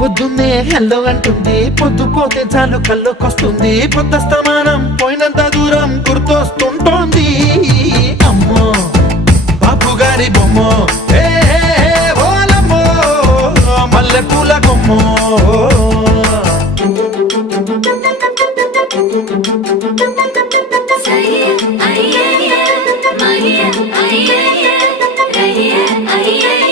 పొద్దున్నే హెల్లో అంటుంది, పొద్దు పోతే చాలు కళ్ళొకొస్తుంది, పొద్దస్తమానం పోయినంత దూరం గుర్తొస్తుంటోంది. అమ్మో బాపు గారి బొమ్మో, ఏ ఓలమ్మో మల్లె పూల కొమ్మో. Aye, aye, aye, aye, aye, aye, aye, aye.